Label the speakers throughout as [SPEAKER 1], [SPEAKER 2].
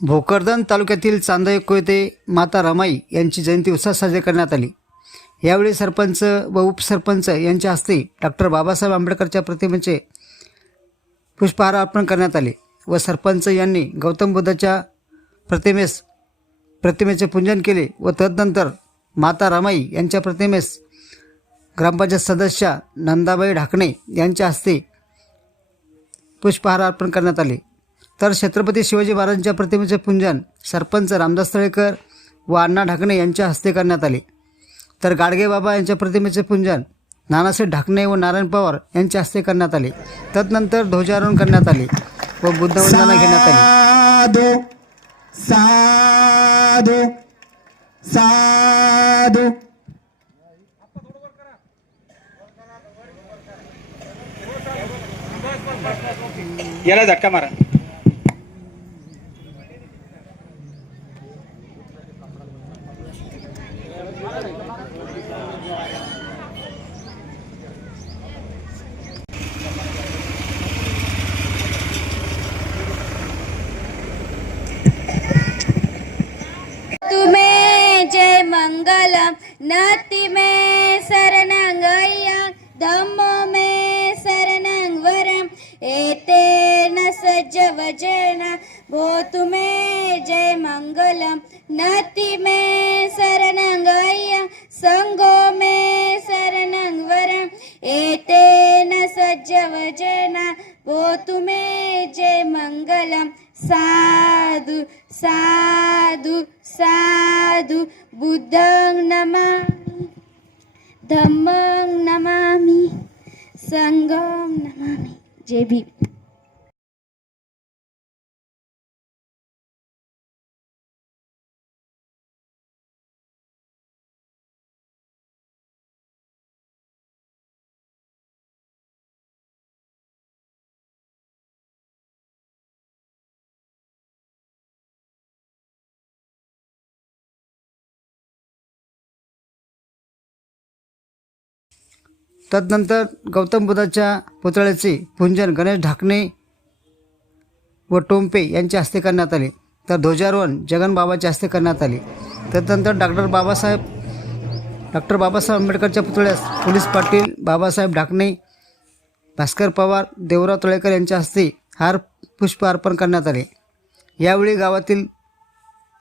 [SPEAKER 1] भोकरदन तालुक्यातील चांदयको येथे माता रमाई यांची जयंती उत्साहात साजरी करण्यात आली. यावेळी सरपंच व उपसरपंच यांच्या हस्ते डॉक्टर बाबासाहेब आंबेडकरच्या प्रतिमेचे पुष्पहार अर्पण करण्यात आले व सरपंच यांनी गौतम बुद्धाच्या प्रतिमेस प्रतिमेचे पूजन केले व तदनंतर माता रमाई यांच्या प्रतिमेस ग्रामपंचायत सदस्या नंदाबाई ढाकणे यांच्या हस्ते पुष्पहार अर्पण करण्यात आले. तर छत्रपती शिवाजी महाराजांच्या प्रतिमेचे पूजन सरपंच रामदास तळेकर व अण्णा ढाकणे यांच्या हस्ते करण्यात आले. तर गाडगे बाबा यांच्या प्रतिमेचे पूजन नानासाहेब ढाकणे व नारायण पवार यांच्या हस्ते करण्यात आले. तदनंतर ध्वजारोहण करण्यात आले व बुद्धवंदना घेण्यात आली.
[SPEAKER 2] साधू साधू साधू.
[SPEAKER 3] याला झटका मारा.
[SPEAKER 4] तुमे जय मंगलम नति मे शरणं गय्या धम्मो मे शरणं वरम एतेन सज्ज वचन भो तुमे जय मंगलम नति मे शरणं गय्या संगो मे शरणं वरम एतेन जय वचन साधु तुमे बुद्धं नमामि धम्मं नमामि संघं नमामि। जय भीम।
[SPEAKER 1] तदनंतर गौतम बुद्धाच्या पुतळ्याचे पूजन गणेश ढाकणे व टोंपे यांच्या हस्ते करण्यात आले. तर ध्वजारोहण जगनबाबाच्या हस्ते करण्यात आले. तदनंतर डॉक्टर बाबासाहेब डॉक्टर बाबासाहेब आंबेडकरच्या पुतळ्यास पोलीस पाटील बाबासाहेब ढाकणे भास्कर पवार देवराव तळेकर यांच्या हस्ते हार पुष्प अर्पण करण्यात आले. यावेळी गावातील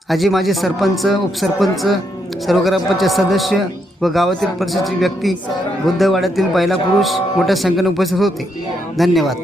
[SPEAKER 1] आजी माजी सरपंच उपसरपंच सर्व ग्रामपंचायत सदस्य व गावातील परिस्थिती व्यक्ती बुद्धवाड्यातील महिला पुरुष मोठ्या संख्येने उपस्थित होते. धन्यवाद.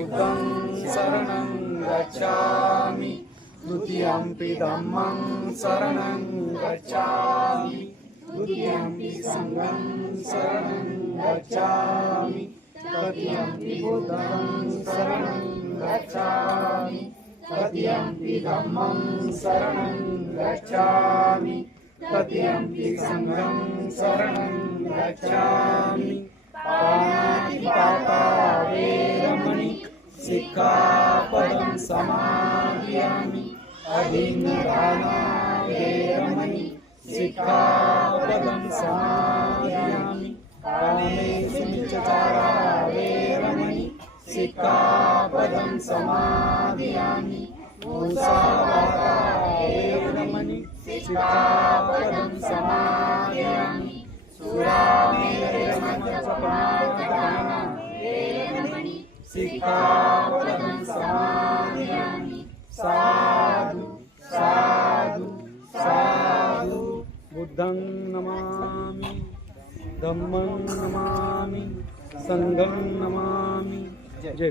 [SPEAKER 2] गच्छामि द्वितीयम्पि सङ्गं शरणं गच्छामि तृतीयम्पि बुद्धं शरणं गच्छामि तृतीयम्पि धम्मं शरणं गच्छामि तृतीयम्पि सङ्गं सिक्खापदं समादयामि अधीनदाना सिक्खापदं समादयामि कामेषु सिक्खापदं समादयामि सिक्खापदं समादयामि। सुरामेरमणचपमादाना वेरमणि सिक्खापदं समादयामि। साधु साधु साधु। बुद्धं नमामि धम्मं नमामि सङ्घं नमामि। जय